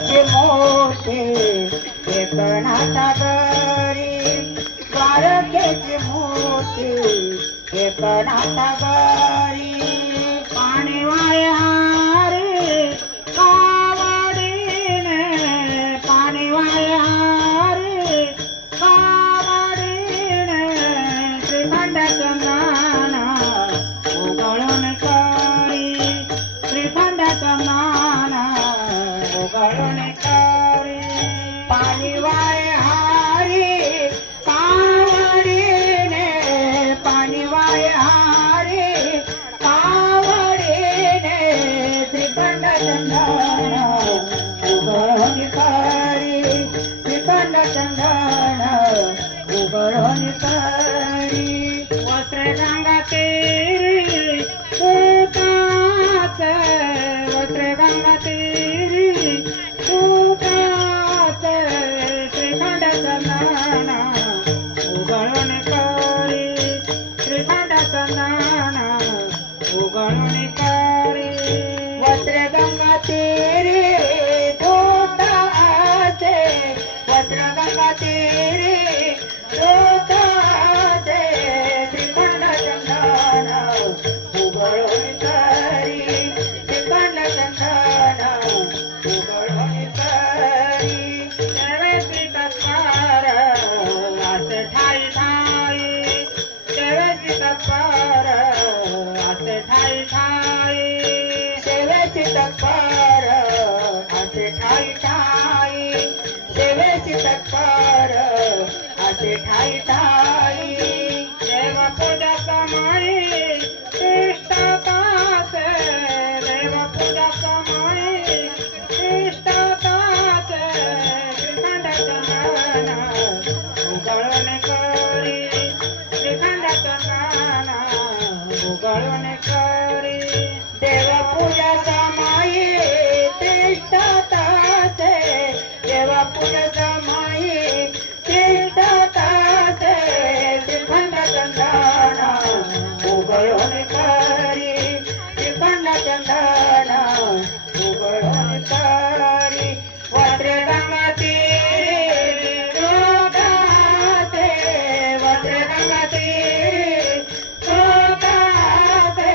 मोठे एकनाथा घरी द्वारकेचे मोठे एकनाथा घरी पाणी वाया रे कावडीने पाणी वाया रे कावडीने श्रीखंडाचं नाना उघडून करी श्रीखंडाचं नाना उघडून करी पाणी वाया रे कावडीने पाणी वाया रे कावडीने श्रीखंडाचं नाना उघडून करी श्रीखंडाचं नाना उघडून करी वस्त्र गंगाते उपास वस्त्र गंगाते उपास श्रीखंडाचं नाना उघडून करी श्रीखंडाचं नाना उघडून करी वस्त्र गंगाते धोतासे वस्त्र गंगाते धोतासे श्रीखंडाचं नाना उघडून करी श्रीखंडाचं नाना उघडून करी देवेशी तत्पर असे ठाई ठाई देवेशी तत्पर असे ठाई ठाई देवेशी तत्पर असे ठाई ठाई देवेशी तत्पर असे ठाई ठाई देव पूजा समाई इष्टतास देव पूजा समाई इष्टतास श्रीखंडाचं नाना उघडून करी श्रीखंडाचं नाना उघडून करी देव पूजा समाई इष्टतास देव पूजा समाई इष्टतास श्रीखंडाचं नाना उघडून करी श्रीखंडाचं नाना उघडून करी वस्त्र गंगाते धोतासे वस्त्र गंगाते धोतासे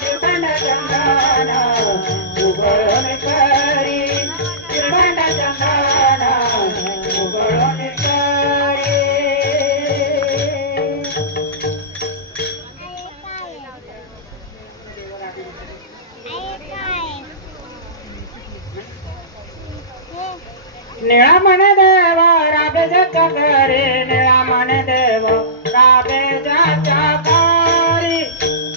श्रीखंडाचं नाना उघडून करी श्रीखंडाचं नाना उघडून करी निळा मन देव राबेजाच्या घरी निळा मन देव राबेजाच्या घरी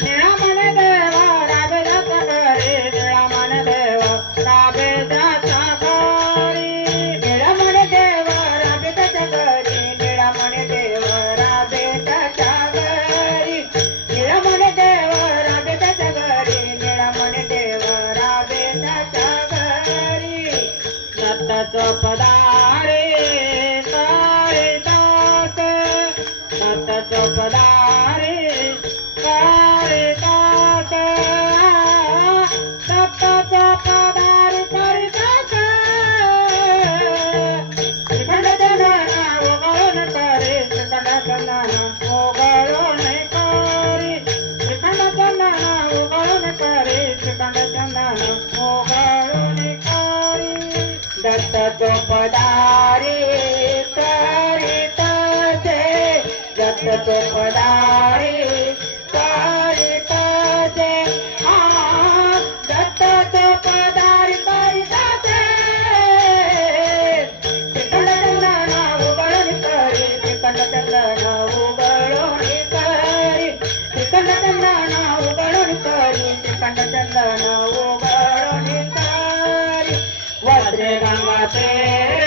निळा मन देव राबेजाच्या घरी निळा मन देव राबेजाच्या घरी निळा मन देव राबेजाच्या घरी निळा मन देव राबेजाच्या घरी निळा मन देव राबेजाच्या घरी निळा मन देव राबेजाच्या घरी दत्ताचं पदारे कारितास दत्ताचं पदारे कारितास दत्ताचं पदारे कारितास श्रीखंडाचं नाना उघडून करी श्रीखंडाचं नाना उघडून करी श्रीखंडाचं नाना उघडून करी श्रीखंडाचं नाना उघडून करी दत्ताचं पदारे करितासे दत्ताचं पदारे करितासे दत्ताचं पदारे करितासे श्रीखंडाचं नाना उघडून करी श्रीखंडाचं नाना उघडून करी श्रीखंडाचं नाना उघडून करी श्रीखंडाचं नाना उघडून करी वस्त्र गंगाते